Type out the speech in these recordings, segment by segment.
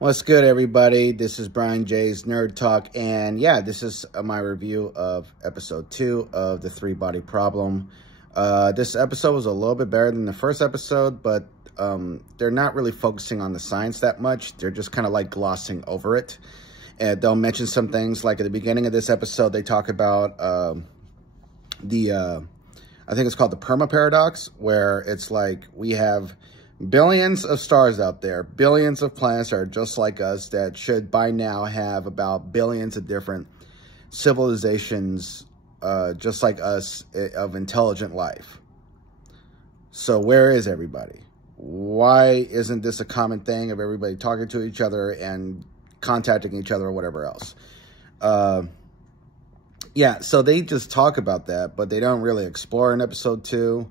What's good, everybody? This is Brian J's Nerd Talk, and yeah, this is my review of episode 2 of The Three Body Problem. This episode was a little bit better than the first episode, but they're not really focusing on the science that much. They're just kind of like glossing over it. And they'll mention some things, like at the beginning of this episode, they talk about I think it's called the Perma Paradox, where it's like we have billions of stars out there, billions of planets that are just like us that should by now have about billions of different civilizations just like us of intelligent life. So where is everybody? Why isn't this a common thing of everybody talking to each other and contacting each other or whatever else? Yeah, so they just talk about that, but they don't really explore in episode 2.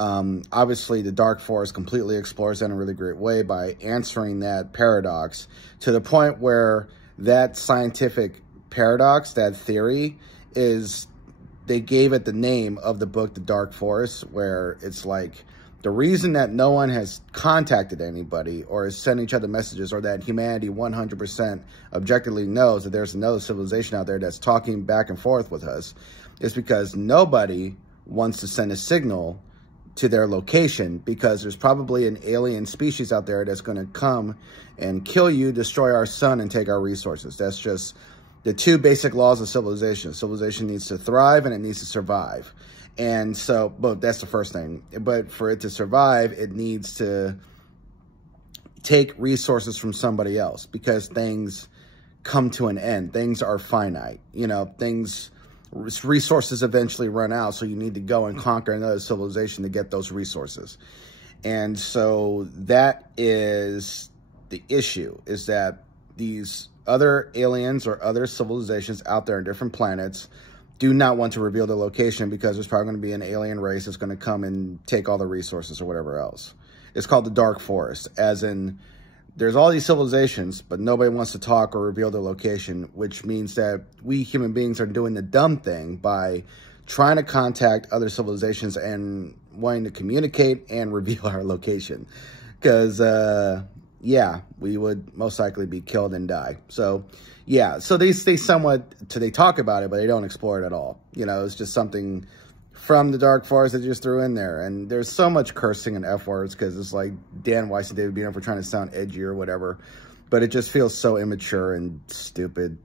Obviously, the Dark Force completely explores that in a really great way by answering that paradox to the point where that scientific paradox, that theory, is, they gave it the name of the book, The Dark Force, where it's like the reason that no one has contacted anybody or has sent each other messages, or that humanity 100% objectively knows that there's another civilization out there that's talking back and forth with us, is because nobody wants to send a signal to their location, because there's probably an alien species out there that's going to come and kill you, destroy our sun, and take our resources. That's just the two basic laws of civilization. Civilization needs to thrive and it needs to survive. And so, but that's the first thing. But for it to survive, it needs to take resources from somebody else, because things come to an end. Things are finite. You know, resources eventually run out, so you need to go and conquer another civilization to get those resources. And so that is the issue, is that these other aliens or other civilizations out there on different planets do not want to reveal the location, because there's probably going to be an alien race that's going to come and take all the resources or whatever else. It's called the Dark Forest, as in there's all these civilizations, but nobody wants to talk or reveal their location, which means that we human beings are doing the dumb thing by trying to contact other civilizations and wanting to communicate and reveal our location. Because, yeah, we would most likely be killed and die. So, yeah, so they talk about it, but they don't explore it at all. You know, it's just something from the Dark Forest that just threw in there. And there's so much cursing and F words, because it's like Dan Weiss and David Bino for trying to sound edgy or whatever. But it just feels so immature and stupid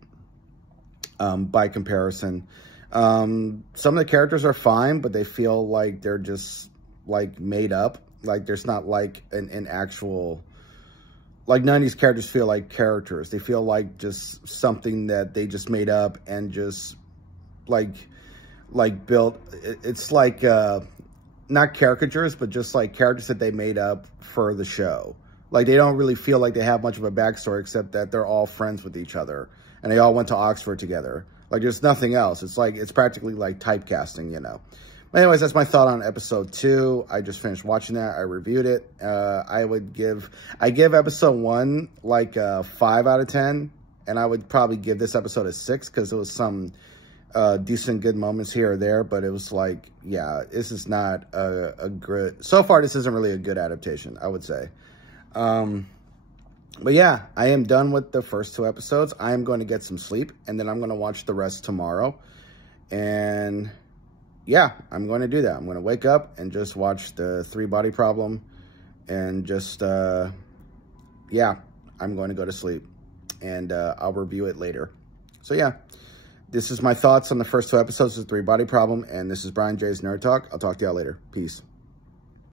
by comparison. Some of the characters are fine, but they feel like they're just like made up. Like there's not like an actual, like none of these characters feel like characters. They feel like just something that they just made up and just like built. It's like not caricatures, but just like characters that they made up for the show. Like they don't really feel like they have much of a backstory, except that they're all friends with each other and they all went to Oxford together. Like there's nothing else. It's like, it's practically like typecasting, you know. But anyways, that's my thought on episode 2. I just finished watching that. I reviewed it. I give episode 1 like a 5 out of 10, and I would probably give this episode a 6, because there was some decent good moments here or there, but it was like, yeah, this is not a good, so far this isn't really a good adaptation, I would say. But yeah, I am done with the first 2 episodes. I am going to get some sleep, and then I'm going to watch the rest tomorrow. And yeah, I'm going to do that. I'm going to wake up and just watch the Three Body Problem, and just yeah, I'm going to go to sleep, and I'll review it later. So yeah, this is my thoughts on the first 2 episodes of The Three Body Problem, and this is Brian J's Nerd Talk. I'll talk to y'all later. Peace.